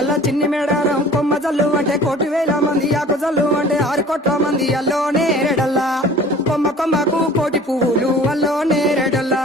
చల్ల చిన్ని మేడారం కొమ్మ జల్లు అంటే 1,000,000 మంది ఆకు జల్లు అంటే 6 కోట్ల మంది అల్లో నేరేడల్లా కొమ్మ కొమ్మకు కోటి పువ్వులు అల్లో నేరేడల్లా